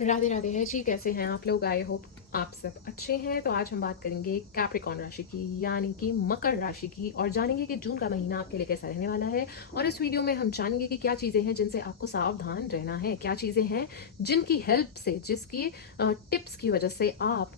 राधे राधे है जी। कैसे हैं आप लोग? आई होप आप सब अच्छे हैं। तो आज हम बात करेंगे कैप्रिकॉर्न राशि की, यानी कि मकर राशि की, और जानेंगे कि जून का महीना आपके लिए कैसा रहने वाला है। और इस वीडियो में हम जानेंगे कि क्या चीज़ें हैं जिनसे आपको सावधान रहना है, क्या चीज़ें हैं जिनकी हेल्प से, जिसकी टिप्स की वजह से आप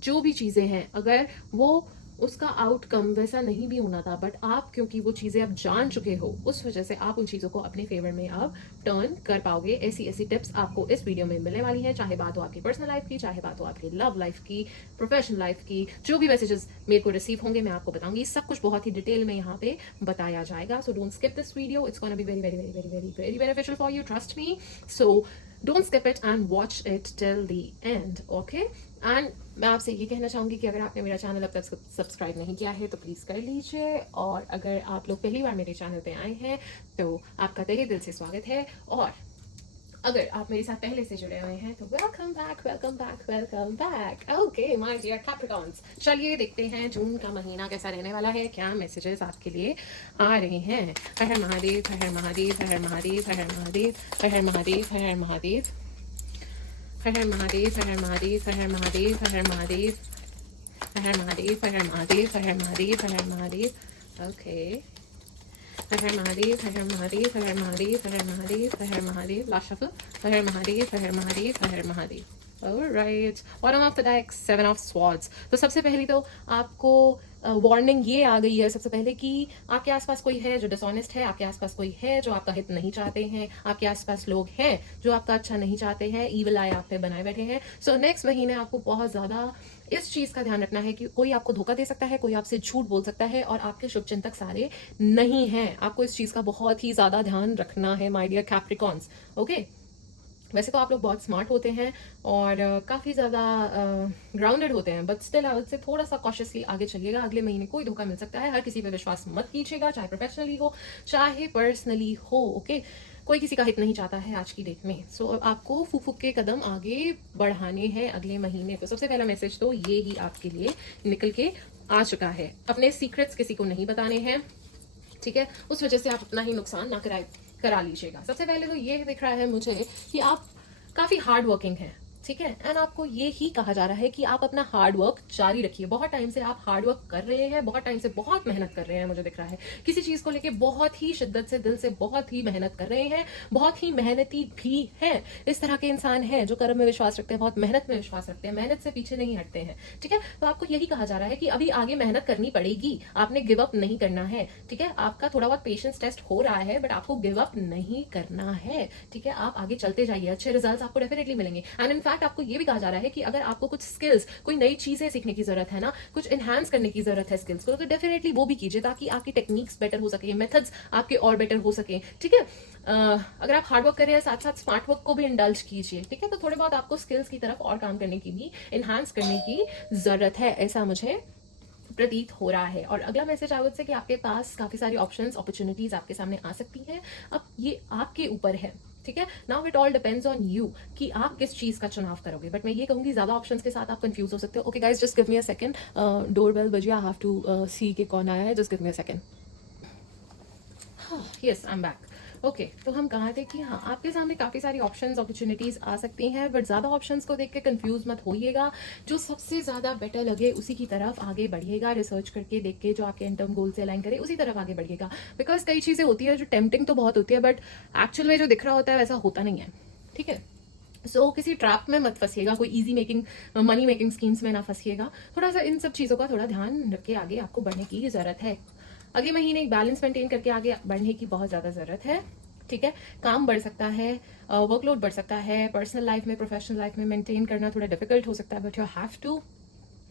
जो भी चीज़ें हैं, अगर वो उसका आउटकम वैसा नहीं भी होना था, बट आप क्योंकि वो चीज़ें अब जान चुके हो, उस वजह से आप उन चीज़ों को अपने फेवर में अब टर्न कर पाओगे। ऐसी ऐसी टिप्स आपको इस वीडियो में मिलने वाली है, चाहे बात हो आपकी पर्सनल लाइफ की, चाहे बात हो आपकी लव लाइफ की, प्रोफेशनल लाइफ की। जो भी मैसेजेस मेरे को रिसीव होंगे मैं आपको बताऊंगी। सब कुछ बहुत ही डिटेल में यहाँ पे बताया जाएगा। So don't skip this video, it's gonna be very very very very very very beneficial for you, trust me. So don't skip it and watch it till the end, okay. And मैं आपसे ये कहना चाहूँगी कि अगर आपने मेरा channel अब तक सब्सक्राइब नहीं किया है तो प्लीज़ कर लीजिए। और अगर आप लोग पहली बार मेरे चैनल पे आए हैं तो आपका तहे दिल से स्वागत है। और अगर आप मेरे साथ पहले से जुड़े हुए हैं तो welcome back, welcome back, welcome back. Okay my dear Capricorns, चलिए देखते हैं जून का महीना कैसा रहने वाला है, क्या मैसेजेस आपके लिए आ रहे हैं। हर हर महादेव, हर हर महादेव, हर हर महादेव, हर हर महादेव, हर हर महादेव, हर हर महादेव, हर हर महादेव, हर हर महादेव, हर हर महादेव, हर हर महादेव, हर हर महादेव, हर हर महादेव, हर हर महादेव, हर हर Mahadev. Okay, Har her Mahadev, her her Mahadev, her her Mahadev, her her Mahadev, her her Mahadev. Last shuffle. Har her Mahadev, her her Mahadev, her her Mahadev. Alright, bottom of the deck, seven of swords. तो सबसे पहले तो आपको वार्निंग ये आ गई है सबसे पहले कि आपके आसपास कोई है जो डिसऑनेस्ट है, आपके आसपास कोई है जो आपका हित नहीं चाहते हैं, आपके आसपास लोग हैं जो आपका अच्छा नहीं चाहते हैं, ईविल आई आप पे बनाए बैठे हैं। सो नेक्स्ट महीने आपको बहुत ज़्यादा इस चीज़ का ध्यान रखना है कि कोई आपको धोखा दे सकता है, कोई आपसे झूठ बोल सकता है, और आपके शुभचिंतक सारे नहीं हैं। आपको इस चीज़ का बहुत ही ज़्यादा ध्यान रखना है माय डियर कैप्रिकॉर्न्स, ओके। वैसे तो आप लोग बहुत स्मार्ट होते हैं और काफ़ी ज़्यादा ग्राउंडेड होते हैं, but still I would say थोड़ा सा कॉशियसली आगे चलिएगा। अगले महीने कोई धोखा मिल सकता है। हर किसी पे विश्वास मत कीजिएगा, चाहे प्रोफेशनली हो चाहे पर्सनली हो, ओके। कोई किसी का हित नहीं चाहता है आज की डेट में। सो आपको फूक फूक के कदम आगे बढ़ाने हैं अगले महीने। तो सबसे पहला मैसेज तो ये ही आपके लिए निकल के आ चुका है। अपने सीक्रेट्स किसी को नहीं बताने हैं, ठीक है। उस वजह से आप अपना ही नुकसान ना करा लीजिएगा। सबसे पहले तो ये दिख रहा है मुझे कि आप काफ़ी हार्ड वर्किंग हैं, ठीक है। एंड आपको ये ही कहा जा रहा है कि आप अपना हार्ड वर्क जारी रखिए। बहुत टाइम से आप हार्ड वर्क कर रहे हैं, बहुत टाइम से बहुत मेहनत कर रहे हैं। मुझे दिख रहा है किसी चीज़ को लेके बहुत ही शिद्दत से, दिल से बहुत ही मेहनत कर रहे हैं, बहुत ही मेहनती भी हैं। इस तरह के इंसान हैं जो कर्म में विश्वास रखते हैं, बहुत मेहनत में विश्वास रखते हैं, मेहनत से पीछे नहीं हटते हैं, ठीक है। तो आपको यही कहा जा रहा है कि अभी आगे मेहनत करनी पड़ेगी, आपने गिव अप नहीं करना है, ठीक है। आपका थोड़ा बहुत पेशेंस टेस्ट हो रहा है, बट आपको गिव अप नहीं करना है, ठीक है। आप आगे चलते जाइए, अच्छे रिजल्ट्स आपको डेफिनेटली मिलेंगे। एंड इनफैक्ट आपको ये भी कहा जा रहा है कि अगर आपको कुछ स्किल्स, कोई नई चीजें सीखने की जरूरत है ना, कुछ इनहांस करने की जरूरत है स्किल्स को, तो डेफिनेटली वो भी कीजिए ताकि आपकी टेक्निक्स बेटर हो सके, मेथड्स आपके और बेटर हो सके, ठीक है। अगर आप हार्ड वर्क कर रहे हैं साथ साथ स्मार्ट वर्क को भी इंडल्ज कीजिए, ठीक है। तो थोड़े बहुत आपको स्किल्स की तरफ और काम करने की भी, इनहांस करने की जरूरत है, ऐसा मुझे प्रतीत हो रहा है। और अगला मैसेज आवत से कि आपके पास काफी सारी ऑप्शंस, अपॉर्चुनिटीज आपके सामने आ सकती हैं। अब ये आपके ऊपर है, ठीक है। Now it all depends on you कि आप किस चीज का चुनाव करोगे। बट मैं ये कहूंगी ज्यादा ऑप्शंस के साथ आप कंफ्यूज हो सकते हो। Okay guys, just give me a second, door bell बजी, आई हैव टू सी के कौन आया है। Just give me a second. Yes, I am back. Okay, तो हम कहा थे कि हाँ, आपके सामने काफ़ी सारी ऑप्शंस, अपॉर्चुनिटीज़ आ सकती हैं, बट ज़्यादा ऑप्शंस को देख के कंफ्यूज मत होइएगा। जो सबसे ज़्यादा बेटर लगे उसी की तरफ आगे बढ़िएगा। रिसर्च करके देख के जो आपके इंटर्म गोल से अलाइन करे उसी तरफ आगे बढ़िएगा। बिकॉज कई चीज़ें होती है जो टेम्पटिंग तो बहुत होती है, बट एक्चुअल में जो दिख रहा होता है वैसा होता नहीं है, ठीक है। सो किसी ट्रैप में मत फंसिएगा, कोई easy making, money making schemes में ना फंसिएगा। थोड़ा सा इन सब चीज़ों का थोड़ा ध्यान रख के आगे आपको बढ़ने की ज़रूरत है। अगले महीने एक बैलेंस मेंटेन करके आगे बढ़ने की बहुत ज़्यादा ज़रूरत है, ठीक है। काम बढ़ सकता है, वर्कलोड बढ़ सकता है, पर्सनल लाइफ में, प्रोफेशनल लाइफ में मेंटेन करना थोड़ा डिफिकल्ट हो सकता है, but you have to,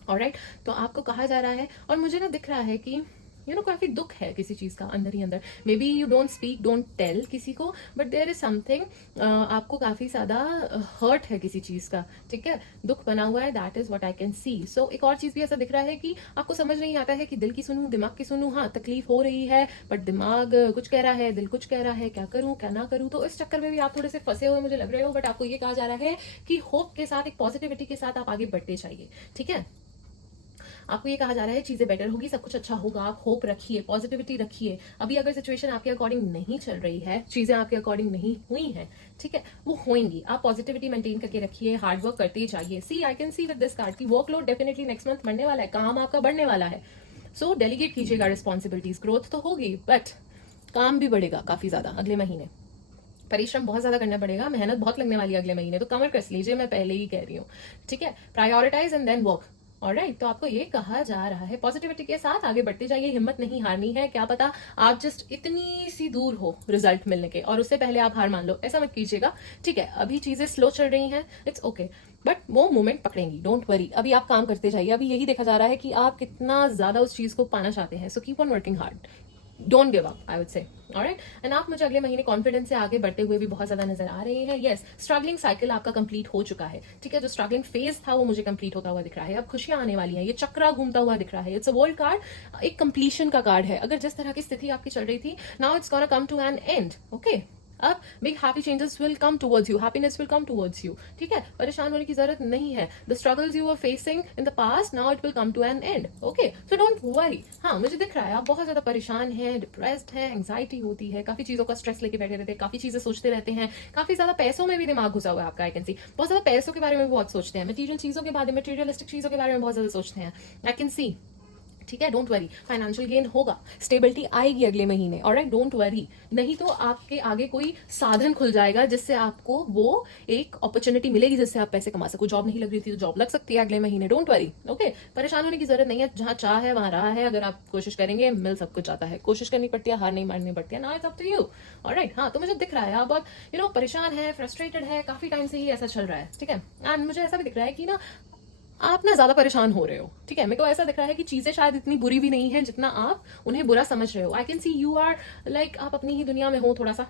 alright. तो आपको कहा जा रहा है, और मुझे ना दिख रहा है कि काफी दुख है किसी चीज का अंदर ही अंदर। Maybe you don't speak, don't tell किसी को, बट देयर इज समथिंग, आपको काफी ज्यादा हर्ट है किसी चीज का, ठीक है। दुख बना हुआ है, that is what I can see. So एक और चीज भी ऐसा दिख रहा है कि आपको समझ नहीं आता है कि दिल की सुनूं, दिमाग की सुनूं। हाँ, तकलीफ हो रही है, बट दिमाग कुछ कह रहा है, दिल कुछ कह रहा है, क्या करूं क्या ना करूं। तो इस चक्कर में भी आप थोड़े से फंसे हुए मुझे लग रहे हो, बट आपको ये कहा जा रहा है कि होप के साथ, एक पॉजिटिविटी के साथ आप आगे बढ़ते जाइए, ठीक है। आपको ये कहा जा रहा है चीजें बेटर होगी, सब कुछ अच्छा होगा, आप होप रखिए, पॉजिटिविटी रखिए। अभी अगर सिचुएशन आपके अकॉर्डिंग नहीं चल रही है, चीजें आपके अकॉर्डिंग नहीं हुई हैं, ठीक है, वो होंगी। आप पॉजिटिविटी मेंटेन करके रखिए, हार्ड वर्क करते जाइए। See I can see with this card की वर्कलोड डेफिनेटली नेक्स्ट मंथ बढ़ने वाला है, काम आपका बढ़ने वाला है। सो डेलीगेट कीजिएगा रिस्पॉन्सिबिलिटीज, ग्रोथ तो होगी बट काम भी बढ़ेगा काफी ज्यादा अगले महीने। परिश्रम बहुत ज्यादा करना पड़ेगा, मेहनत बहुत लगने वाली है अगले महीने, तो कमर कस लीजिए, मैं पहले ही कह रही हूँ, ठीक है। Prioritise and then work. Alright, तो आपको ये कहा जा रहा है पॉजिटिविटी के साथ आगे बढ़ते जाइए, हिम्मत नहीं हारनी है। क्या पता आप जस्ट इतनी सी दूर हो रिजल्ट मिलने के और उससे पहले आप हार मान लो, ऐसा मत कीजिएगा, ठीक है। अभी चीजें स्लो चल रही हैं, इट्स ओके, बट वो मोमेंट पकड़ेंगी, डोंट वरी। अभी आप काम करते जाइए, अभी यही देखा जा रहा है कि आप कितना ज्यादा उस चीज को पाना चाहते हैं। So keep on working hard, don't give up, I would say. Alright, and आप मुझे अगले महीने कॉन्फिडेंस से आगे बढ़ते हुए भी बहुत ज्यादा नजर आ रहे हैं। यस, स्ट्रगलिंग साइकिल आपका कंप्लीट हो चुका है, ठीक है। जो स्ट्रगलिंग फेज था वो मुझे कंप्लीट होता हुआ दिख रहा है, अब खुशियां आने वाली हैं, ये चक्रा घूमता हुआ दिख रहा है। इट्स अ वर्ल्ड कार्ड, एक कंप्लीशन का कार्ड है। अगर जिस तरह की स्थिति आपकी चल रही थी, now it's gonna come to an end, okay. अब big happy changes will come towards you, happiness will come towards you, ठीक है। परेशान होने की जरूरत नहीं है। The struggles you were facing in the past, now it will come to an end, okay. So don't worry. हाँ, मुझे दिख रहा है आप बहुत ज्यादा परेशान हैं, डिप्रेस्ड हैं, एंग्जाइटी होती है, काफी चीजों का स्ट्रेस लेके बैठे रहते हैं, काफी चीजें सोचते रहते हैं, काफी ज्यादा पैसों में भी दिमाग घुसा हुआ है आपका, आई कैन सी। बहुत ज्यादा पैसों के बारे में बहुत सोचते हैं, मटीरियल चीजों के बारे में, मटीरियलिस्टिक चीजों के बारे में बहुत ज्यादा सोचते हैं, आई कैन सी, ठीक है। डोंट वरी, फाइनेंशियल गेन होगा, स्टेबिलिटी आएगी अगले महीने, ऑलराइट, डोंट वरी। नहीं तो आपके आगे कोई साधन खुल जाएगा जिससे आपको वो एक अपॉर्चुनिटी मिलेगी जिससे आप पैसे कमा सको। जॉब नहीं लग रही थी तो जॉब लग सकती है अगले महीने, डोंट वरी, ओके। परेशान होने की जरूरत नहीं है, जहां चाह है वहां रहा है। अगर आप कोशिश करेंगे मिल सब कुछ जाता है, कोशिश करनी पड़ती है, हार नहीं माननी पड़ती है, ना it's up to you, alright. हाँ, तो मुझे दिख रहा है आप बहुत परेशान है, फ्रस्ट्रेटेड है, काफी टाइम से ही ऐसा चल रहा है, ठीक है। एंड मुझे ऐसा भी दिख रहा है कि ना आप ना ज्यादा परेशान हो रहे हो, ठीक है। मेरे को ऐसा दिख रहा है कि चीजें शायद इतनी बुरी भी नहीं है जितना आप उन्हें बुरा समझ रहे हो। I can see you are like आप अपनी ही दुनिया में हो थोड़ा सा,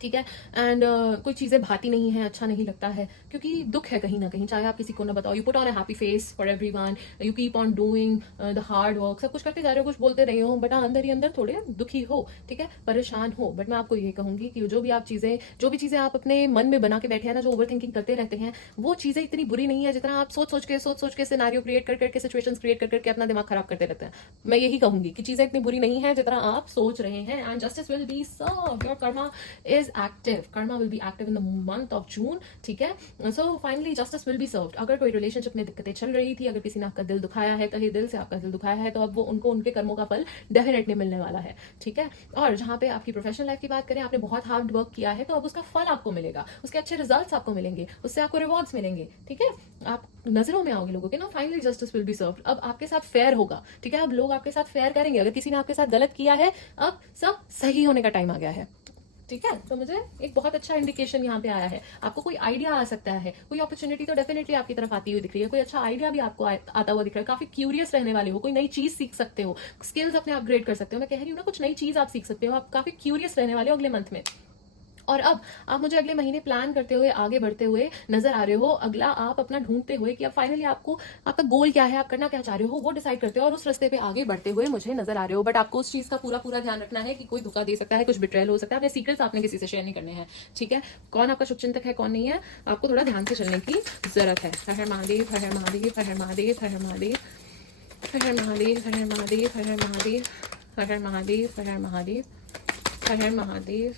ठीक है। एंड कोई चीजें भाती नहीं है, अच्छा नहीं लगता है, क्योंकि दुख है कहीं ना कहीं, चाहे आप किसी को ना बताओ। You put on a happy face for everyone, you keep on doing the hard work, सब कुछ करते जा रहे हो, कुछ बोलते रहे हो, बट अंदर ही अंदर थोड़े दुखी हो, ठीक है, परेशान हो। बट मैं आपको ये कहूंगी कि जो भी चीजें आप अपने मन में बना के बैठे हैं ना, जो ओवर थिंकिंग करते रहते हैं, वो चीजें इतनी बुरी नहीं है जितना आप सोच सोच के सिनेरियो क्रिएट कर करके, सिचुएशंस क्रिएट कर करके अपना दिमाग खराब करते रहते हैं। मैं यही कहूंगी कि चीजें इतनी बुरी नहीं है जितना आप सोच रहे हैं। And justice will be served, your Karma is active, Karma will be active in the month of June, ठीक है। So finally justice will be served। अगर कोई रिलेशनशिप में दिक्कतें चल रही थी, अगर किसी ने आपका दिल दुखाया है, तहे दिल से आपका दिल दुखाया है, तो अब वो उनको उनके कर्मों का फल डेफिनेटली मिलने वाला है, ठीक है। और जहां पे आपकी प्रोफेशनल लाइफ की बात करें, आपने बहुत हार्ड वर्क किया है, तो अब उसका फल आपको मिलेगा, उसके अच्छे रिजल्ट्स आपको मिलेंगे, उससे आपको रिवॉर्ड्स मिलेंगे, ठीक है। आप नजरों में आओगे लोगों के ना। Finally justice will be served, अब आपके साथ फेयर होगा, ठीक है। अब लोग आपके साथ फेयर करेंगे। अगर किसी ने आपके साथ गलत किया है, अब सब सही होने का टाइम आ गया है, ठीक है। तो मुझे एक बहुत अच्छा इंडिकेशन यहाँ पे आया है। आपको कोई आइडिया आ सकता है, कोई अपॉर्चुनिटी तो डेफिनेटली आपकी तरफ आती हुई दिख रही है, कोई अच्छा आइडिया भी आपको आता हुआ दिख रहा है। काफी क्यूरियस रहने वाले हो, कोई नई चीज सीख सकते हो, स्किल्स अपने अपग्रेड कर सकते हो। मैं कह रही हूँ ना, कुछ नई चीज आप सीख सकते हो, आप काफी क्यूरियस रहने वाले हो अगले मंथ में। और अब आप मुझे अगले महीने प्लान करते हुए, आगे बढ़ते हुए नजर आ रहे हो। अगला आप अपना ढूंढते हुए कि अब फाइनली आपको आपका गोल क्या है, आप करना क्या चाह रहे हो, वो डिसाइड करते हो और उस रास्ते पे आगे बढ़ते हुए मुझे नजर आ रहे हो। बट आपको उस चीज का पूरा ध्यान रखना है कि कोई धोखा दे सकता है, कुछ बिट्रेल हो सकता है, अपने सीक्रेट्स आपने किसी से शेयर नहीं करने हैं, ठीक है। कौन आपका शुभचिंतक है, कौन नहीं है, आपको थोड़ा ध्यान से चलने की जरूरत है। हर हर महादेव, हर हर महादेव, हर हर महादेव, हर हर महादेव, हर हर महादेव, हर हर महादेव, हर हर महादेव, हर हर महादेव, हर हर महादेव, हर हर महादेव,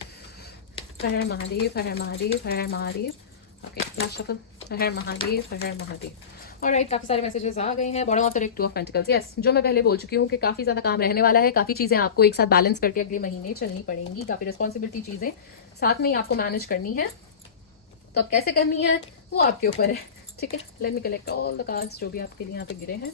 हर हर महादेव, हर हर महादेव, हर हर Mahadev, okay, last shuffle, Har हर महादेव, हर हर महादेव। ऑलराइट, काफी सारे मैसेजेस आ गए हैं। Bottom of the deck, two of pentacles. Yes, जो मैं पहले बोल चुकी हूँ कि काफी ज्यादा काम रहने वाला है, काफी चीजें आपको एक साथ बैलेंस करके अगले महीने चलनी पड़ेंगी, काफी रिस्पॉन्सिबिलिटी चीजें साथ में ही आपको मैनेज करनी है। तो अब कैसे करनी है वो आपके ऊपर है, ठीक है। Let me collect all the cards जो भी आपके लिए यहाँ पे गिरे हैं।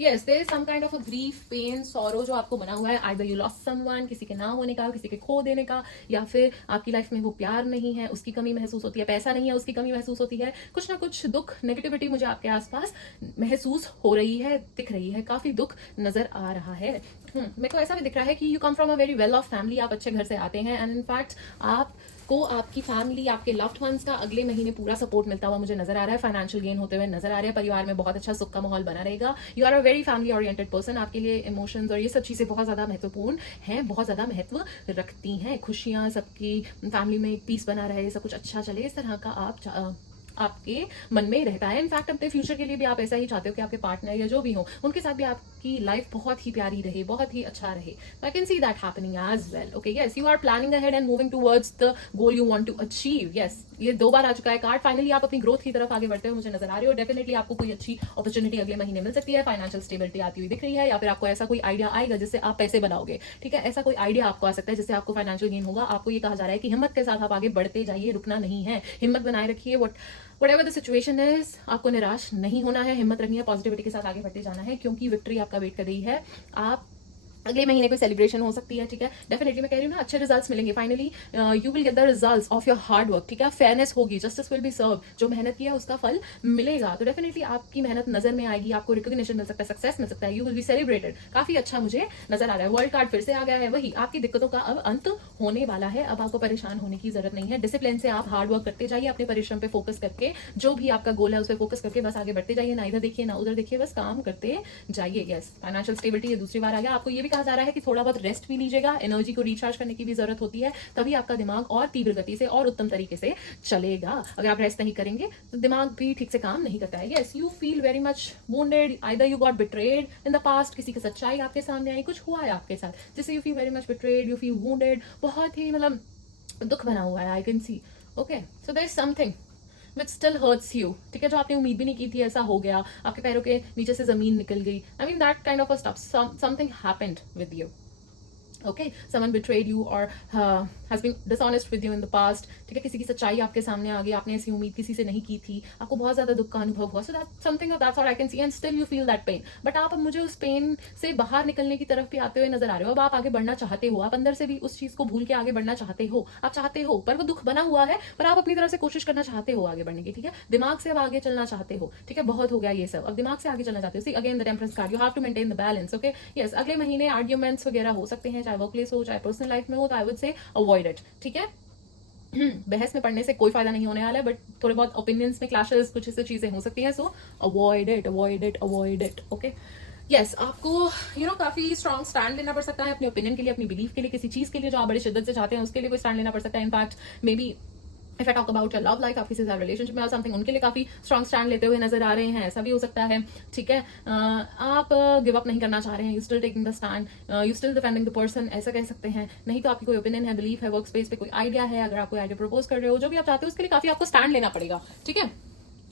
Yes, there is some kind of a grief, pain, sorrow जो आपको बना हुआ है। Either you lost someone, किसी के ना होने का, किसी के खो देने का, या फिर आपकी लाइफ में वो प्यार नहीं है, उसकी कमी महसूस होती है, पैसा नहीं है, उसकी कमी महसूस होती है, कुछ ना कुछ दुख, नेगेटिविटी मुझे आपके आसपास महसूस हो रही है, दिख रही है, काफी दुख नजर आ रहा है। मेरे को ऐसा भी दिख रहा है कि you come from a very well of family, आप अच्छे घर से आते हैं, एंड इनफैक्ट आपको आपकी फैमिली, आपके लव्ड वंस का अगले महीने पूरा सपोर्ट मिलता हुआ मुझे नजर आ रहा है, फाइनेंशियल गेन होते हुए नजर आ रहा है, परिवार में बहुत अच्छा सुख का माहौल बना रहेगा। You are a very family oriented person, आपके लिए इमोशंस और ये सब चीजें बहुत ज्यादा महत्वपूर्ण हैं, बहुत ज्यादा महत्व रखती हैं। खुशियां, सबकी फैमिली में एक पीस बना रहे, सब कुछ अच्छा चले, इस तरह का आप आपके मन में रहता है। इनफैक्ट अपने फ्यूचर के लिए भी आप ऐसा ही चाहते हो कि आपके पार्टनर या जो भी हो उनके साथ भी आपकी लाइफ बहुत ही प्यारी रहे, बहुत ही अच्छा रहे। I can see that happening as well. Okay, yes, you are planning ahead and moving towards the goal you want to achieve. Yes, ये 2 बार आ चुका है कार्ड। फाइनली आप अपनी ग्रोथ की तरफ आगे बढ़ते हुए मुझे नजर आ रहे हो। डेफिनेटली आपको कोई अच्छी अपॉर्चुनिटी अगले महीने मिल सकती है, फाइनेंशियल स्टेबिलिटी आती हुई दिख रही है, या फिर आपको ऐसा कोई आइडिया आएगा जिससे आप पैसे बनाओगे। ठीक है, ऐसा कोई आइडिया आपको आ सकता है जिससे आपको फाइनेंशियल गेन होगा। आपको ये कहा जा रहा है कि हिम्मत के साथ आप आगे बढ़ते जाइए, रुकना नहीं है, हिम्मत बनाए रखिए। whatever the situation is, आपको निराश नहीं होना है, हिम्मत रखनी है, पॉजिटिविटी के साथ आगे बढ़ते जाना है, क्योंकि विक्ट्री आपका वेट कर रही है। आप अगले महीने कोई सेलिब्रेशन हो सकती है। ठीक है, डेफिनेटली मैं कह रही हूँ ना, अच्छे रिजल्ट्स मिलेंगे। Finally you will get the results of your hard work. ठीक है, फेयरनेस होगी, जस्टिस विल बी सर्व, जो मेहनत किया उसका फल मिलेगा। तो डेफिनेटली आपकी मेहनत नजर में आएगी, आपको रिकॉग्निशन मिल सकता है, सक्सेस मिल सकता है, यू विल बी सेलिब्रेटेड। काफी अच्छा मुझे नजर आ रहा है। वर्ल्ड कार्ड फिर से आ गया है, वही आपकी दिक्कतों का अब अंत होने वाला है। अब आपको परेशान होने की जरूरत नहीं है। डिसिप्लिन से आप हार्ड वर्क करते जाइए, अपने परिश्रम पे फोकस करके, जो भी आपका गोल है उस पर फोकस करके बस आगे बढ़ते जाइए। ना इधर देखिए ना उधर देखिए, बस काम करते जाइए। यस, फाइनेंशियल स्टेबिलिटी ये दूसरी बार आ गया। आपको ये भी कहा जा रहा है कि थोड़ा रेस्ट भी लीजिएगा, एनर्जी को रिचार्ज करने की भी जरूरत होती है, तभी आपका दिमाग और तीव्र गति से और उत्तम तरीके से चलेगा। अगर आप रेस्ट नहीं करेंगे तो दिमाग भी ठीक से काम नहीं करता है। Yes, you feel very much wounded, either you got betrayed in the past, किसी की सच्चाई आपके सामने आई, कुछ हुआ है आपके साथ जिससे you feel very much betrayed, you feel wounded, बहुत ही मतलब दुख बना हुआ है। I can see. Okay, so there is something which still hurts you। ठीक है, जो आपने उम्मीद भी नहीं की थी ऐसा हो गया, आपके पैरों के नीचे से जमीन निकल गई। I mean that kind of a stuff, something happened with you। Okay, someone betrayed you or has been dishonest with you in the past। ठीक है, किसी की सच्चाई आपके सामने आ गई, आपने ऐसी उम्मीद किसी से नहीं की थी, आपको बहुत ज्यादा दुख का अनुभव हुआ। So that something of that's what I can C, and still you feel that pain. But आप अब मुझे उस पेन से बाहर निकलने की तरफ भी आते हुए नजर आ रहे हो। अब आप आगे बढ़ना चाहते हो, आप अंदर से भी उस चीज को भूल के आगे बढ़ना चाहते हो। आप चाहते हो, पर वो दुख बना हुआ है, पर आप अपनी तरफ से कोशिश करना चाहते हो आगे बढ़ने की। ठीक है, दिमाग से अब आगे चलना चाहते हो। ठीक है, बहुत हो गया ये सब, अब दिमाग से आगे चलना चाहते हो। See again the temperance card, you have to maintain the balance. Okay, yes, अगले महीने आर्ग्यूमेंट्स वगैरह हो सकते हैं, चाहे वर्क प्लेस हो चाहे पर्सनल लाइफ में हो, तो I would say avoid it. ठीक है, बहस में पढ़ने से कोई फायदा नहीं होने वाला है, बट थोड़े बहुत ओपिनियंस में क्लैशेस, कुछ ऐसी चीजें हो सकती हैं। सो avoid it, avoid it, avoid it. Okay, yes, आपको काफी स्ट्रॉन्ग स्टैंड लेना पड़ सकता है अपने ओपिनियन के लिए, अपनी बिलीफ के लिए, किसी चीज के लिए जो आप बड़ी शिद्दत से चाहते हैं उसके लिए कोई स्टैंड लेना पड़ सकता है। In fact may be if I talk about your love life, आप किसी से रिलेशनशिप में और समथिंग, उनके लिए काफी स्ट्रॉन्ग स्टैंड लेते हुए नजर आ रहे हैं, ऐसा भी हो सकता है। ठीक है, आप गिव अप नहीं करना चाह रहे हैं, you still taking the stand, you still defending the person, ऐसा कह सकते हैं। नहीं तो आपकी कोई ओपिनियन है, बिलीफ है, वर्क स्पेस पे कोई आइडिया है, अगर आप कोई आइडिया प्रपोज कर रहे हो, जो भी आप चाहते हो उसके लिए काफी आपको स्टैंड लेना पड़ेगा। ठीक है,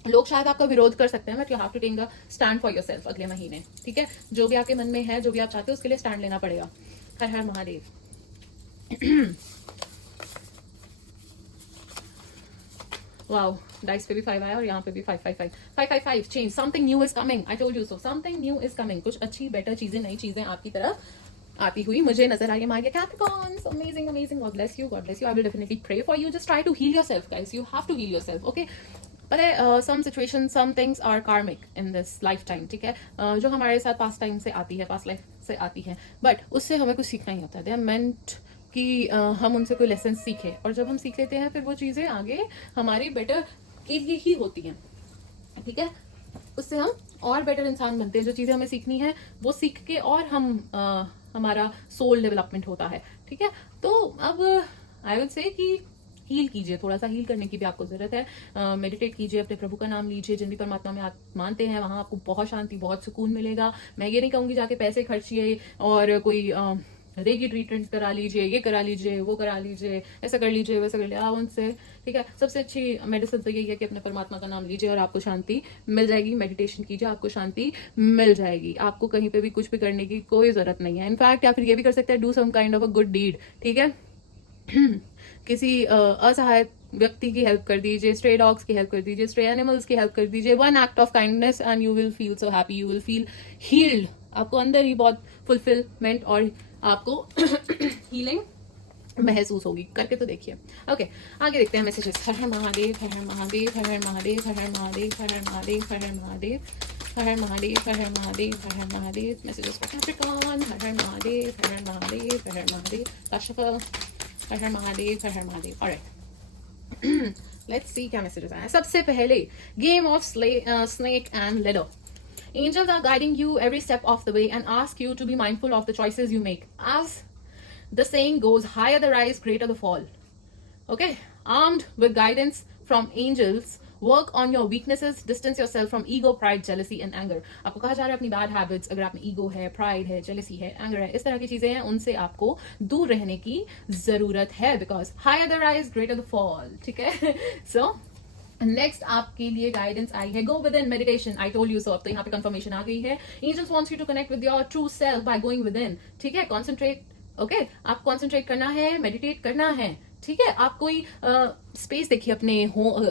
लोग शायद आपका विरोध कर सकते हैं, but you have to take a stand for yourself अगले महीने। ठीक है, जो भी आपके मन में है, जो भी आप चाहते हो उसके लिए स्टैंड लेना पड़ेगा। हर हर महादेव। वाओ, डाइस पे भी 5 आया और यहाँ पे भी 555 change, something new is coming, I told you so, something new is coming. कुछ अच्छी बेटर चीजें, नई चीजें आपकी तरफ आती हुई मुझे नजर आई है। My Capricorns, amazing amazing, God bless you, God bless you. I will definitely pray for you, just try to heal yourself guys, you have to heal yourself. Okay, पता है some situation, some things are karmic in this life time. ठीक है, जो हमारे साथ past time से आती है, पास्ट लाइफ से आती है, बट उससे हमें कुछ सीखना ही होता है। दे आर मेंट कि हम उनसे कोई लेसन सीखे, और जब हम सीख लेते हैं फिर वो चीजें आगे हमारी बेटर के लिए ही होती हैं। ठीक है, उससे हम और बेटर इंसान बनते हैं। जो चीजें हमें सीखनी है वो सीख के और हम हमारा सोल डेवलपमेंट होता है। ठीक है, तो अब आई वुड से कि हील कीजिए, थोड़ा सा हील करने की भी आपको जरूरत है। मेडिटेट कीजिए, अपने प्रभु का नाम लीजिए, जिन भी परमात्मा में आप मानते हैं वहां आपको बहुत शांति, बहुत सुकून मिलेगा। मैं ये नहीं कहूंगी जाके पैसे खर्चिए और कोई रेगी ट्रीटमेंट करा लीजिए, ये करा लीजिए, वो करा लीजिए, ऐसा कर लीजिए, वैसा कर लीजिए, आप उनसे। ठीक है, सबसे अच्छी मेडिसिन तो यही है कि अपने परमात्मा का नाम लीजिए और आपको शांति मिल जाएगी। मेडिटेशन कीजिए, आपको शांति मिल जाएगी। आपको कहीं पे भी कुछ भी करने की कोई जरूरत नहीं है। इनफैक्ट या फिर ये भी कर सकते हैं, do some kind of a good deed. ठीक है, किसी असहाय व्यक्ति की हेल्प कर दीजिए, स्ट्रे डॉग्स की हेल्प कर दीजिए, स्ट्रे एनिमल्स की हेल्प कर दीजिए। One act of kindness and you will feel so happy, you will feel healed. आपको अंदर ही बहुत फुलफिलमेंट और आपको हीलिंग महसूस होगी। करके तो देखिए। ओके, आगे देखते हैं messages. Har her Mahadev, her her Mahadev, her her Mahadev, her her Mahadev, her her Mahadev, her her Mahadev, her her Mahadev, her her Mahadev, her her Mahadev. Messages for Capricorn. Har हर महादेव, हर हर महादेव, हर हर महादेव। काशफल, हर हर महादेव, हर हर महादेव। ऑलराइट, लेट्स सी क्या मैसेजेस आए। सबसे पहले, game of snake and ladder. Angels are guiding you every step of the way and ask you to be mindful of the choices you make. As the saying goes, higher the rise, greater the fall. Okay, armed with guidance from angels work on your weaknesses, distance yourself from ego, pride, jealousy and anger. आपको कहा जा रहा है अपनी bad habits, अगर आप में ego है, प्राइड है, जेलसी है, एंगर है, इस तरह की चीजें हैं, उनसे आपको दूर रहने की जरूरत है, because higher the rise greater the fall. ठीक है, सो नेक्स्ट आपके लिए गाइडेंस आई है, go within meditation. I told you so, अब तो यहाँ पे कंफर्मेशन आ गई है। Angels wants you to connect with your true self by going within. ठीक है, कॉन्सेंट्रेट, ओके, आप कॉन्सेंट्रेट करना है, मेडिटेट करना है। ठीक है, आप कोई स्पेस देखिए अपने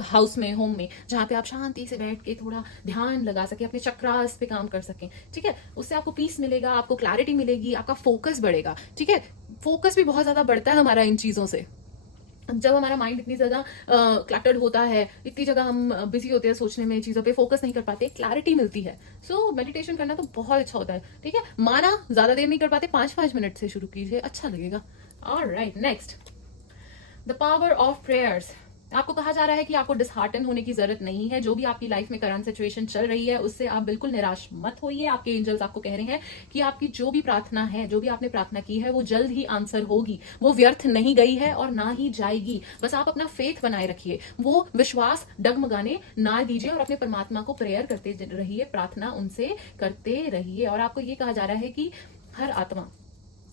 हाउस में, होम में, जहाँ पे आप शांति से बैठ के थोड़ा ध्यान लगा सके, अपने चक्रास पे काम कर सकें। ठीक है, उससे आपको पीस मिलेगा, आपको क्लैरिटी मिलेगी, आपका फोकस बढ़ेगा। ठीक है, फोकस भी बहुत ज्यादा बढ़ता है हमारा इन चीजों से। जब हमारा माइंड इतनी ज्यादा क्लटर्ड होता है, इतनी जगह हम बिजी होते हैं सोचने में, चीजों पे फोकस नहीं कर पाते, क्लैरिटी मिलती है। सो मेडिटेशन करना तो बहुत अच्छा होता है। ठीक है, माना ज्यादा देर नहीं कर पाते, 5-5 मिनट से शुरू कीजिए, अच्छा लगेगा। Alright, next, the power of prayers. आपको कहा जा रहा है कि आपको डिसहार्टन होने की जरूरत नहीं है। जो भी आपकी लाइफ में करंट सिचुएशन चल रही है, उससे आप बिल्कुल निराश मत होइए। आपके एंजल्स आपको कह रहे हैं कि आपकी जो भी प्रार्थना है, जो भी आपने प्रार्थना की है, वो जल्द ही आंसर होगी। वो व्यर्थ नहीं गई है और ना ही जाएगी। बस आप अपना फेथ बनाए रखिए, वो विश्वास डगमगाने ना दीजिए और अपने परमात्मा को प्रेयर करते रहिए, प्रार्थना उनसे करते रहिए। और आपको ये कहा जा रहा है कि हर आत्मा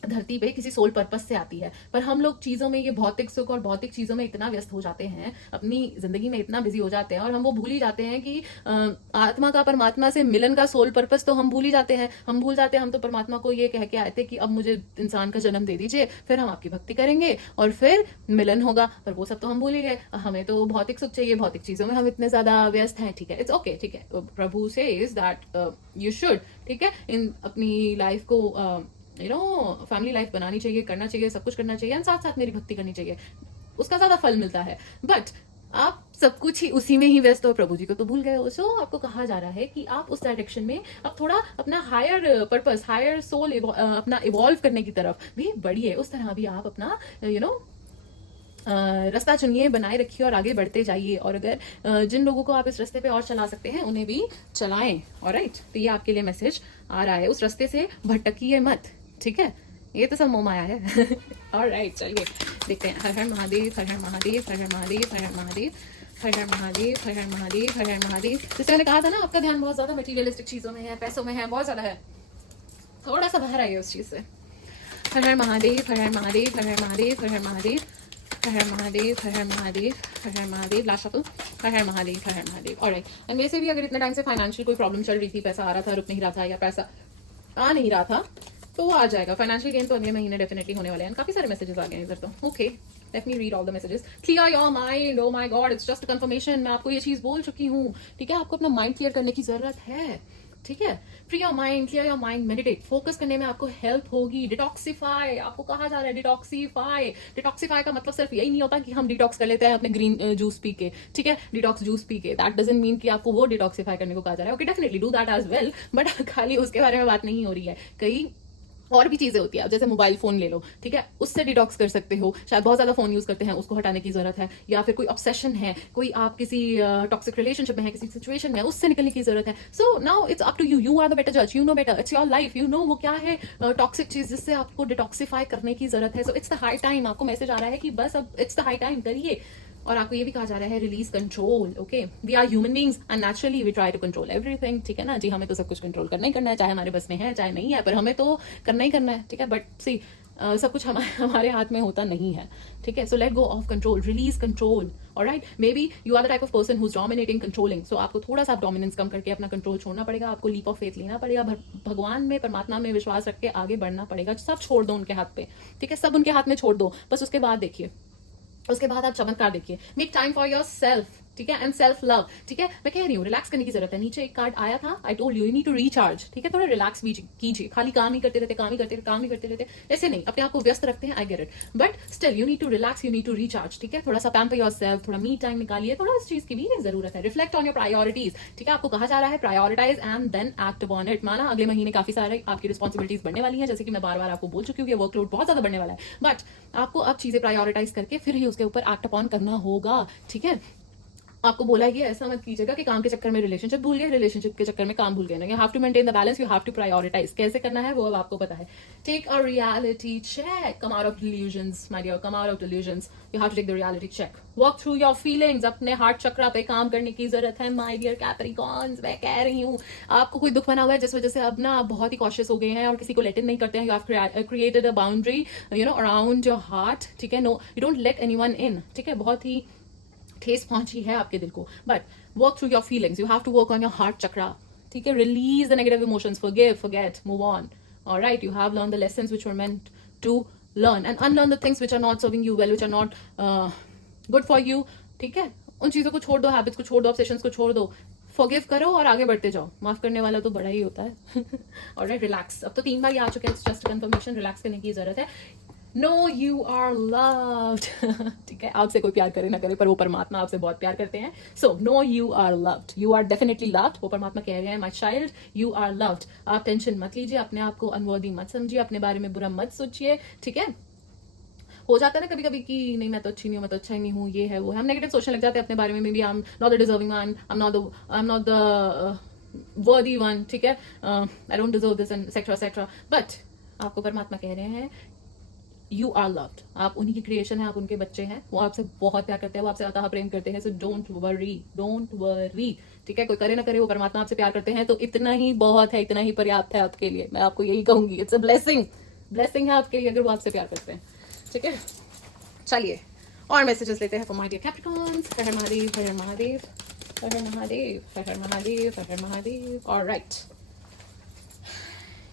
धरती पे किसी सोल पर्पस से आती है, पर हम लोग चीजों में, ये भौतिक सुख और भौतिक चीजों में इतना व्यस्त हो जाते हैं, अपनी जिंदगी में इतना बिजी हो जाते हैं, और हम वो भूल ही जाते हैं कि आत्मा का परमात्मा से मिलन का सोल पर्पस तो हम भूल ही जाते हैं। हम भूल जाते हैं, हम तो परमात्मा को ये कह के आए थे कि अब मुझे इंसान का जन्म दे दीजिए, फिर हम आपकी भक्ति करेंगे और फिर मिलन होगा, पर वो सब तो हम भूल ही गए। हमें तो भौतिक सुख चाहिए, भौतिक चीजों में हम इतने ज्यादा व्यस्त हैं। ठीक है, इट्स ओके। ठीक है, प्रभु सेज दैट यू शुड, ठीक है, इन अपनी लाइफ को फैमिली लाइफ बनानी चाहिए, करना चाहिए, सब कुछ करना चाहिए, साथ साथ मेरी भक्ति करनी चाहिए, उसका ज्यादा फल मिलता है। बट आप सब कुछ ही उसी में ही व्यस्त हो, प्रभु जी को तो भूल गए हो। सो आपको कहा जा रहा है कि आप उस डायरेक्शन में अब थोड़ा अपना हायर पर्पस, हायर सोल अपना इवॉल्व करने की तरफ भी बढ़िए। उस तरह भी आप अपना रास्ता चुनिए, बनाए रखिए और आगे बढ़ते जाइए। और अगर जिन लोगों को आप इस रास्ते पे और चला सकते हैं, उन्हें भी चलाएं। ऑलराइट, तो ये आपके लिए मैसेज आ रहा है, उस रास्ते से भटकिए मत। ठीक है, ये तो सब मोह माया है। ऑलराइट, चलिए देखते हैं। हर हर महादेव, हर हर महादेव, हर हर महादेव, हर हर महादेव, हर हर महादेव, हर हर महादेव, हर हर महादेव। जैसे मैंने कहा था ना, आपका ध्यान बहुत ज्यादा मटेरियलिस्टिक चीजों में है, पैसों में है, बहुत ज्यादा है, थोड़ा सा बाहर आइए उस चीज से। हर हर महादेव, हर हर महादेव, हर हर महादेव, हर हर महादेव, हर हर महादेव, हर हर महादेव, हर हर महादेव, लास्ट शब्द, हर हर महादेव, हर हर महादेव। ऑलराइट, एंड वैसे भी अगर इतने टाइम से फाइनेंशियल कोई प्रॉब्लम चल रही थी, पैसा आ रहा था, रुक नहीं रहा था, या पैसा आ नहीं रहा था, तो वो आ जाएगा। फाइनेंशियल गेन तो अगले महीने डेफिनेटली होने वाले हैं। काफी सारे मैसेजेस आ गए हैं इधर तो। Okay, let me read all the messages. Clear your mind, oh my God, it's just a confirmation. मैं आपको ये चीज बोल चुकी हूँ। ठीक है, आपको अपना माइंड क्लियर करने की जरूरत है। ठीक है, free your mind, clear your mind, meditate, focus करने में आपको हेल्प होगी। डिटॉक्सिफाई, आपको कहा जा रहा है डिटॉक्सिफाई। डिटॉक्सिफाई का मतलब सिर्फ यही नहीं होता कि हम डिटॉक्स कर लेते हैं अपने ग्रीन जूस पी के। ठीक है, डिटॉक्स जूस पी के, दैट डजंट मीन कि आपको वो डिटॉक्सिफाई करने को कहा जा रहा है। Okay, definitely do that as well, but खाली उसके बारे में बात नहीं हो रही है। कई और भी चीजें होती है, जैसे मोबाइल फोन ले लो। ठीक है, उससे डिटॉक्स कर सकते हो। शायद बहुत ज्यादा फोन यूज करते हैं, उसको हटाने की जरूरत है। या फिर कोई ऑब्सेशन है, कोई आप किसी टॉक्सिक रिलेशनशिप में है, किसी सिचुएशन में, उससे निकलने की जरूरत है। So now it's up to you, you are the better जज, you know better, it's your life, you know वो क्या है टॉक्सिक चीज जिससे आपको डिटॉक्सिफाई करने की जरूरत है। So it's the high time, आपको मैसेज आ रहा है कि बस अब इट्स द हाई टाइम, करिए। और आपको ये भी कहा जा रहा है release control. Okay, we are human beings and naturally we try to control everything. ठीक है ना जी, हमें तो सब कुछ कंट्रोल करना ही करना है, चाहे हमारे बस में है चाहे नहीं है, पर हमें तो करना ही करना है। ठीक है, बट सी सब कुछ हमारे हाथ में होता नहीं है। ठीक है, so let go of control, release control. Alright, maybe you are the type of person who is dominating, controlling. So आपको थोड़ा सा डोमिनेंस कम करके अपना कंट्रोल छोड़ना पड़ेगा। आपको लीप ऑफ फेथ लेना पड़ेगा, भगवान में, परमात्मा में विश्वास रख के आगे बढ़ना पड़ेगा। सब छोड़ दो उनके हाथ पे। ठीक है, सब उनके हाथ में छोड़ दो, बस उसके बाद देखिए, उसके बाद आप चमत्कार देखिए। Make time for your self. ठीक है, एंड सेल्फ लव। ठीक है, मैं कह रही हूँ रिलैक्स करने की जरूरत है। नीचे एक कार्ड आया था, I told you need to recharge. ठीक है, थोड़ा रिलैक्स भी कीजिए। खाली काम ही करते रहते, काम ही करते रहते, काम ही करते रहते, ऐसे नहीं। अपने आप को व्यस्त रखते हैं, I get it, but still you need to relax, you need to recharge. ठीक है, थोड़ा सा पैम्पर योरसेल्फ, थोड़ा मी टाइम निकालिए, थोड़ा इस चीज की भी जरूरत है। Reflect on your priorities. ठीक है, आपको कहा जा रहा है prioritise and then act upon it. माना अगले महीने काफी सारे आपकी रिस्पॉन्सिबिलिटीज बढ़ने वाली है, जैसे कि मैं बार बार आपको बोल चुकी हूँ, वर्कलोड बहुत ज्यादा बढ़ने वाला है, बट आपको अब चीजें प्रायोरिटाइज करके फिर ही उसके ऊपर एक्ट अपॉन करना होगा। ठीक है, आपको बोला कि ऐसा मत कीजिएगा कि काम के चक्कर में रिलेशनशिप भूल गए, रिलेशनशिप के चक्कर में काम भूल गए ना। You have to maintain the balance, you have to prioritise. कैसे करना है वो अब आपको पता है। Take a reality check, come out of delusions my dear, come out of delusions. You have to take the reality check, walk through your feelings. अपने heart chakra पे काम करने की जरूरत है माय डियर कैप्रिकॉर्न्स। मैं कह रही हूँ आपको कोई दुख बना हुआ है जिस वजह से अब ना आप बहुत ही कॉशियस हो गए हैं और किसी को लेट इन नहीं करते हैं। You have created a boundary around your heart, ठीक है। No, you don't let anyone in, ठीक है। बहुत ही ठेस पहुंची है आपके दिल को, but work through your feelings. You have to work on your heart chakra, ठीक है। Release the negative emotions, forgive, forget, move on. Alright, you have learn the lessons which were meant to learn and unlearn the things which are not serving you well, which are not good for you, ठीक है। उन चीजों को छोड़ दो, habits को छोड़ दो, ऑब्सेशंस को छोड़ दो, फॉरगिव करो और आगे बढ़ते जाओ। माफ करने वाला तो बड़ा ही होता है। Alright, relax. अब तो 3 बार ये आ चुका है, इट्स जस्ट कंफर्मेशन। रिलैक्स करने की जरूरत है। No, you are loved. ठीक है, आपसे कोई प्यार करे ना करे, पर वो परमात्मा आपसे बहुत प्यार करते हैं। So no, you are loved, you are definitely loved. वो परमात्मा कह रहे हैं my child, you are loved. आप टेंशन मत लीजिए, अपने आप को अनवर्दी मत समझिए, अपने बारे में बुरा मत सोचिए, ठीक है। हो जाता है ना कभी कभी कि नहीं मैं तो अच्छी नहीं हूँ, मैं तो अच्छा ही नहीं हूँ, ये है वो है, हम नेगेटिव सोचने लग जाते हैं अपने बारे में। Maybe I am not the deserving one, I am not the worthy one, ठीक है। I don't deserve this and etcetera etcetera. But आपको परमात्मा कह रहे हैं यू आर लव्ड। आप उन्हीं की क्रिएशन है, आप उनके बच्चे हैं, वो आपसे बहुत प्यार करते हैं, वो आपसे अतः प्रेम करते हैं। सो डोंट वरी, डोंट वरी, ठीक है। कोई करे ना करे, वो परमात्मा आपसे प्यार करते हैं, तो इतना ही बहुत है, इतना ही पर्याप्त है आपके लिए। मैं आपको यही कहूंगी, इट्स अ ब्लेसिंग, ब्लेसिंग है आपके लिए अगर वो आपसे प्यार करते हैं, ठीक है। चलिए और मैसेजेस लेते हैं फॉर माय डियर कैप्रिकॉर्न्स। हर हर महादेव, हर हर महादेव, हर हर महादेव, हर हर महादेव, हर हर Mahadev. Alright,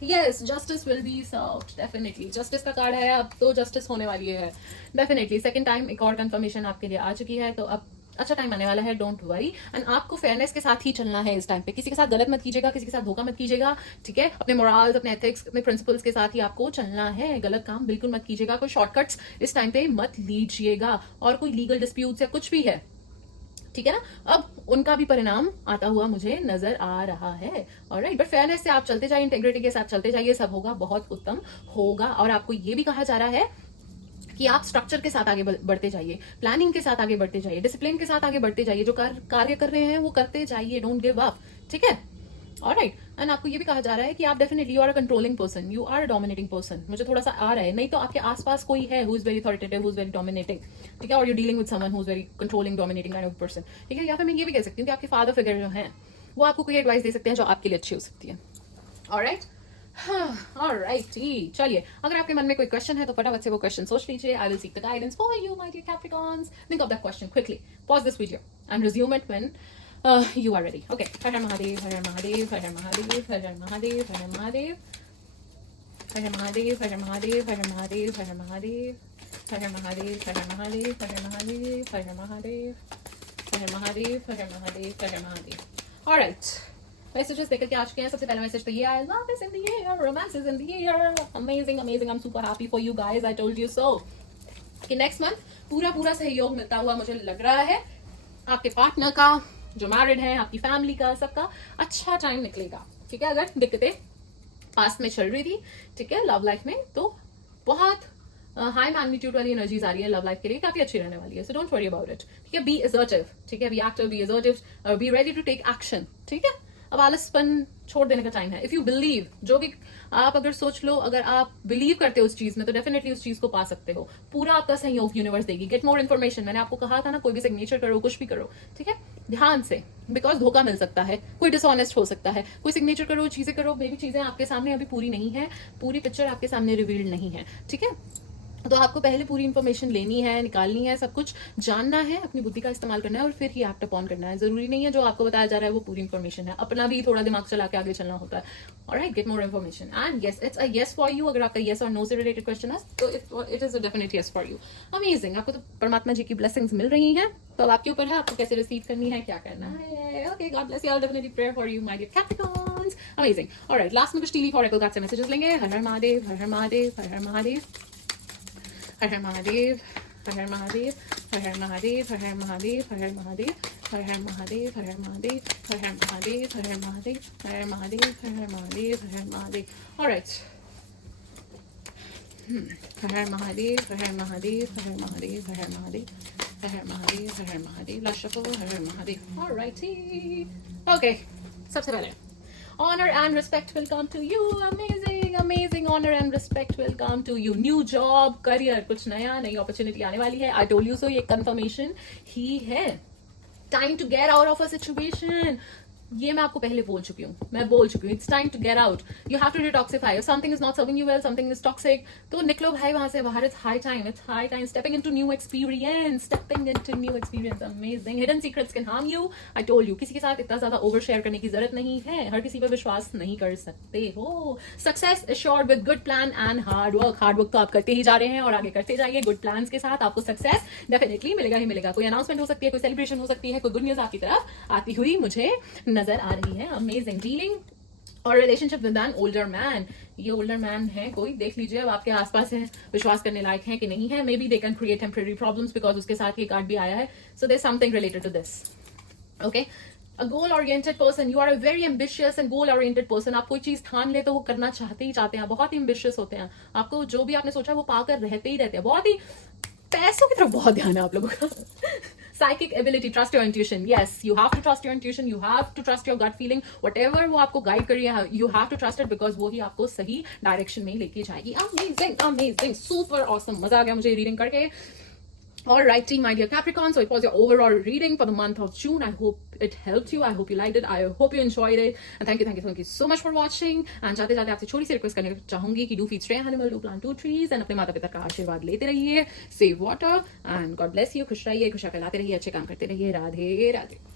yes, justice will be served, definitely. Justice का कार्ड है, अब तो जस्टिस होने वाली है डेफिनेटली। सेकंड टाइम एक और कंफर्मेशन आपके लिए आ चुकी है, तो अब अच्छा टाइम आने वाला है, डोंट वरी। एंड आपको फेयरनेस के साथ ही चलना है इस टाइम पे। किसी के साथ गलत मत कीजिएगा, किसी के साथ धोखा मत कीजिएगा, ठीक है। अपने मोरल्स, अपने एथिक्स, अपने प्रिंसिपल्स के साथ ही आपको चलना है। गलत काम बिल्कुल मत कीजिएगा, कोई शॉर्टकट्स इस टाइम पे मत लीजिएगा। और कोई लीगल डिस्प्यूट्स या कुछ भी है, ठीक है ना, अब उनका भी परिणाम आता हुआ मुझे नजर आ रहा है। ऑलराइट, बट फेयरनेस से आप चलते जाइए, इंटेग्रिटी के साथ चलते जाइए, सब होगा, बहुत उत्तम होगा। और आपको ये भी कहा जा रहा है कि आप स्ट्रक्चर के साथ आगे बढ़ते जाइए, प्लानिंग के साथ आगे बढ़ते जाइए, डिसिप्लिन के साथ आगे बढ़ते जाइए। जो कार्य कर रहे हैं वो करते जाइए, डोंट गिव अप, ठीक है। ऑलराइट, एंड आपको ये भी कहा जा रहा है कि आप definitely you are a controlling person, you are a dominating person. मुझे थोड़ा सा आ रहा है, नहीं तो आपके आसपास कोई है who is very authoritative, who is very dominating, ठीक है। और you dealing with someone who is very controlling, dominating kind of person, ठीक है। या फिर मैं ये भी कह सकती हूँ कि आपके फादर फिगर जो हैं वो आपको कोई एडवाइस दे सकते हैं जो आपके लिए अच्छी हो सकती है। ऑलराइट, ऑलराइटी, चलिए अगर आपके मन में कोई क्वेश्चन है तो फटाफट से वो क्वेश्चन सोच लीजिए। I will seek the guidance for you my dear capricorns. Think of that question quickly, pause this video and resume it when you are ready. Okay. Har Har Mahadev, Har Har Mahadev, Har Har Mahadev, Har Har Mahadev, Har Har Mahadev, Har Har Mahadev, Har Har Mahadev, Har Har Mahadev, Har Har Mahadev, Har Har Mahadev, Har Har Mahadev, Har Har Mahadev, Har Har Mahadev, Har Har Mahadev, Har Har Mahadev, Har Har Mahadev. All right. Messages देकर के आ चुके हैं। सबसे पहला message तो ये आया, love is in the air, romance is in the air. Amazing, amazing. I'm super happy for you guys. I told you so. कि नेक्स्ट मंथ पूरा सहयोग मिलता हुआ मुझे लग रहा है। आपके पार्टनर का, जो मैरिड है, आपकी फैमिली का, सबका अच्छा टाइम निकलेगा, ठीक है। अगर दिक्कतें पास्ट में चल रही थी, ठीक है, लव लाइफ में, तो बहुत हाई मैग्नीट्यूड वाली एनर्जीज आ रही है लव लाइफ के लिए, काफी अच्छी रहने वाली है। So don't worry about it, ठीक है। बी असर्टिव, ठीक है, be active, be assertive, be ready to take action, ठीक है। अब आलसपन छोड़ देने का टाइम है। इफ यू बिलीव, जो भी आप अगर सोच लो, अगर आप बिलीव करते हो उस चीज में, तो डेफिनेटली उस चीज को पा सकते हो। पूरा आपका सहयोग यूनिवर्स देगी। गेट मोर इन्फॉर्मेशन, मैंने आपको कहा था ना, कोई भी सिग्नेचर करो, कुछ भी करो, ठीक है, ध्यान से, बिकॉज धोखा मिल सकता है, कोई डिसऑनेस्ट हो सकता है। कोई सिग्नेचर करो, चीजें करो, मेरी चीजें आपके सामने अभी पूरी नहीं है, पूरी पिक्चर आपके सामने रिवील्ड नहीं है, ठीक है। तो आपको पहले पूरी इन्फॉर्मेशन लेनी है, निकालनी है, सब कुछ जानना है, अपनी बुद्धि का इस्तेमाल करना है और फिर ही एक्ट अपॉन करना है। जरूरी नहीं है जो आपको बताया जा रहा है वो पूरी इन्फॉर्मेशन है, अपना भी थोड़ा दिमाग चला के आगे चलना होता है। Alright, get more information and yes, it's a yes for you. अगर आपका यस और नो से रिलेटेड क्वेश्चन है तो it is a definite yes for you. Amazing, आपको तो परमात्मा जी की ब्लेसिंग्स मिल रही हैं, तो अब आपके ऊपर है आपको कैसे रिसीव करनी है, क्या करना है। Okay, god bless you all, definitely prayer for you my dear capricorns. Amazing. Alright, last में कुछ टीली ऑरेकल कार्ड से मैसेजेस लेंगे। हर हर महादेव, हर हर महादेव, हर हर महादेव, हर हर महादेव, हर हर महादेव, हर हर महादेव, हर हर महादेव, हर हर महादेव, हर हर महादेव, हर हर महादेव, हर हर महादेव, हर हर महादेव, हर हर महादेव, हर हर महादेव, हर हर महादेव। ऑलराइट, हर हर महादेव, हर हर महादेव, हर हर महादेव, हर हर Mahadev, Har Har Mahadev, Har Har Mahadev. Last shuffle, Har Har Mahadev. Alrighty. Okay. सबसे पहले honor and respect will come to you. Amazing, amazing. Honor and respect will come to you. New job, career, कुछ नया, नई opportunity आने वाली है. I told you so. ये confirmation ही है. Time to get out of a situation. ये मैं आपको पहले बोल चुकी हूँ, मैं बोल चुकी हूँ. It's time to get out. You have to detoxify. Something is not serving you well, something is toxic, तो निकलो भाई वहां से बाहर. It's high time, it's high time. Stepping into new experience, stepping into new experience. Amazing. Hidden secrets can harm you. I told you, किसी के साथ इतना ज्यादा ओवर शेयर करने की जरूरत नहीं है. हर किसी पर विश्वास नहीं कर सकते हो. Success assured with good plan and hard work. Hard work तो आप करते ही जा रहे हैं और आगे करते जाइए. गुड प्लान्स के साथ आपको सक्सेस डेफिनेटली मिलेगा ही मिलेगा. कोई अनाउंसमेंट हो सकती है, कोई सेलिब्रेशन हो सकती है, कोई गुड न्यूज आपकी तरफ आती हुई मुझे नजर आ रही है. अमेजिंग. डीलिंग और relationship with an older man. ये ओल्डर मैन है कोई, देख लीजिए अब आपके आसपास है, विश्वास करने लायक है कि नहीं है. Maybe they can create temporary problems because उसके साथ ये कार्ड भी आया है. So there something related to this. Okay. A goal oriented person. You are a very ambitious and goal oriented person. आप कोई चीज ठान ले तो वो करना चाहते ही चाहते हैं. बहुत ही ambitious होते हैं. आपको जो भी आपने सोचा वो पाकर रहते ही रहते हैं. बहुत ही पैसों की तरफ बहुत ध्यान है आप लोगों का. Psychic ability, trust your intuition. Yes, you have to trust your intuition. You have to trust your gut feeling. Whatever वो आपको guide कर रही है, you have to trust it because वो ही आपको सही direction में लेके जाएगी. Amazing, amazing, super awesome. मजा आ गया मुझे reading करके. Alrighty, my dear Capricorn. So it was your overall reading for the month of June. I hope it helped you. I hope you liked it. I hope you enjoyed it. And thank you so much for watching. And जाते जाते आपसे छोटी सी request करने चाहूंगी कि do feed stray animal, do plant 2 trees, and अपने माता पिता का आशीर्वाद लेते रहिए. Save water and God bless you. खुश रहिए, खुशियां फैलाते रहिए, अच्छे काम करते रहिए. राधे राधे.